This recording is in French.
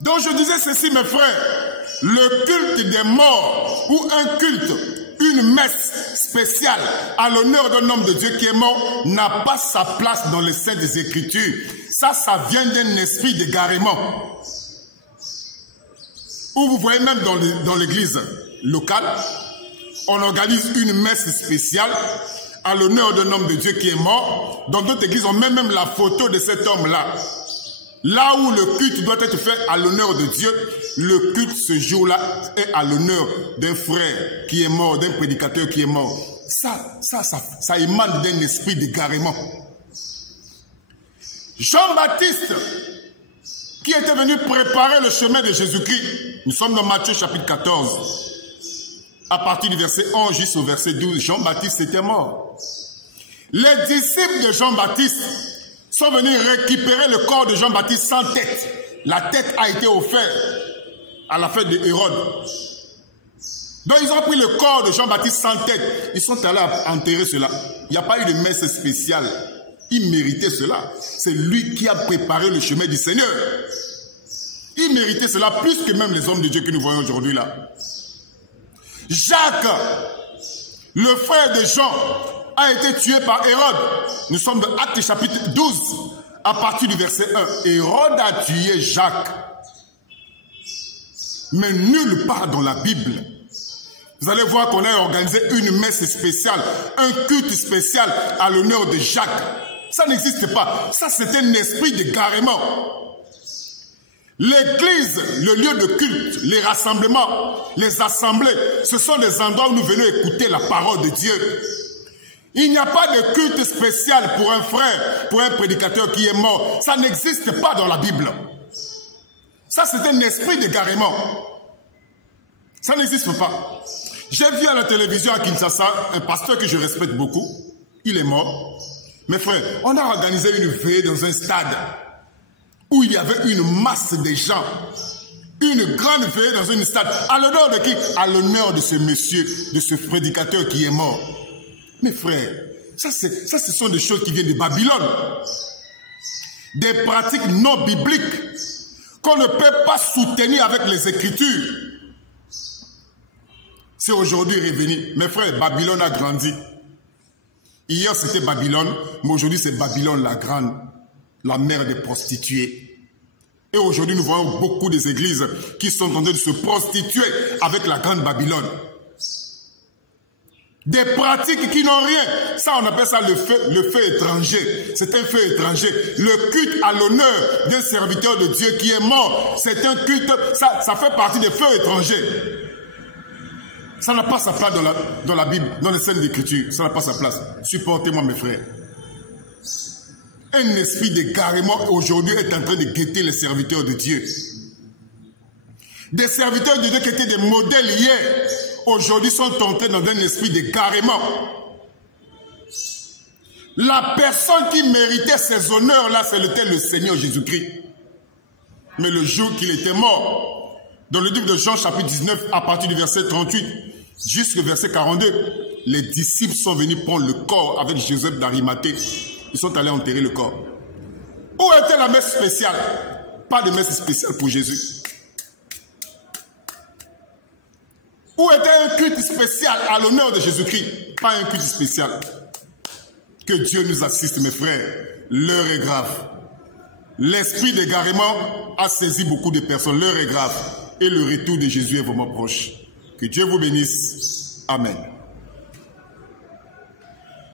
Donc je disais ceci, mes frères, le culte des morts ou un culte, une messe spéciale à l'honneur d'un homme de Dieu qui est mort n'a pas sa place dans les Saintes Écritures. Ça vient d'un esprit d'égarement. Ou vous voyez même dans l'église locale, on organise une messe spéciale à l'honneur d'un homme de Dieu qui est mort. Dans d'autres églises, on met même la photo de cet homme-là. Là où le culte doit être fait à l'honneur de Dieu, le culte ce jour-là est à l'honneur d'un frère qui est mort, d'un prédicateur qui est mort. Ça émane d'un esprit d'égarement. Jean-Baptiste, qui était venu préparer le chemin de Jésus-Christ, nous sommes dans Matthieu chapitre 14, à partir du verset 11 jusqu'au verset 12, Jean-Baptiste était mort. Les disciples de Jean-Baptiste sont venus récupérer le corps de Jean-Baptiste sans tête. La tête a été offerte à la fête de Hérode. Donc ils ont pris le corps de Jean-Baptiste sans tête. Ils sont allés enterrer cela. Il n'y a pas eu de messe spéciale. Il méritait cela. C'est lui qui a préparé le chemin du Seigneur. Il méritait cela plus que même les hommes de Dieu que nous voyons aujourd'hui là. Jacques, le frère de Jean, a été tué par Hérode. Nous sommes dans Actes chapitre 12, à partir du verset 1. Hérode a tué Jacques. Mais nulle part dans la Bible. Vous allez voir qu'on a organisé une messe spéciale, un culte spécial à l'honneur de Jacques. Ça n'existe pas. Ça, c'est un esprit d'égarement. L'église, le lieu de culte, les rassemblements, les assemblées, ce sont des endroits où nous venons écouter la parole de Dieu. Il n'y a pas de culte spécial pour un frère, pour un prédicateur qui est mort. Ça n'existe pas dans la Bible. Ça, c'est un esprit d'égarement. Ça n'existe pas. J'ai vu à la télévision à Kinshasa un pasteur que je respecte beaucoup. Il est mort. Mes frères, on a organisé une veillée dans un stade où il y avait une masse de gens. Une grande veillée dans un stade. À l'honneur de qui? À l'honneur de ce monsieur, de ce prédicateur qui est mort. Mes frères, ça ce sont des choses qui viennent de Babylone. Des pratiques non bibliques qu'on ne peut pas soutenir avec les Écritures. C'est aujourd'hui revenu. Mes frères, Babylone a grandi. Hier c'était Babylone, mais aujourd'hui c'est Babylone la grande, la mère des prostituées. Et aujourd'hui nous voyons beaucoup des églises qui sont en train de se prostituer avec la grande Babylone. Des pratiques qui n'ont rien. Ça, on appelle ça le feu étranger. C'est un feu étranger. Le culte à l'honneur d'un serviteur de Dieu qui est mort, c'est un culte, ça fait partie des feux étrangers. Ça n'a pas sa place dans la Bible, dans les scènes d'écriture. Ça n'a pas sa place. Supportez-moi, mes frères. Un esprit d'égarement aujourd'hui est en train de guetter les serviteurs de Dieu. Des serviteurs de Dieu qui étaient des modèles hier, aujourd'hui sont entrés dans un esprit d'égarement. La personne qui méritait ces honneurs-là, c'était le Seigneur Jésus-Christ. Mais le jour qu'il était mort, dans le livre de Jean chapitre 19, à partir du verset 38 jusqu'au verset 42, les disciples sont venus prendre le corps avec Joseph d'Arimathée. Ils sont allés enterrer le corps. Où était la messe spéciale? Pas de messe spéciale pour Jésus. Où était un culte spécial à l'honneur de Jésus-Christ? Pas un culte spécial. Que Dieu nous assiste, mes frères. L'heure est grave. L'esprit d'égarement a saisi beaucoup de personnes. L'heure est grave. Et le retour de Jésus est vraiment proche. Que Dieu vous bénisse. Amen.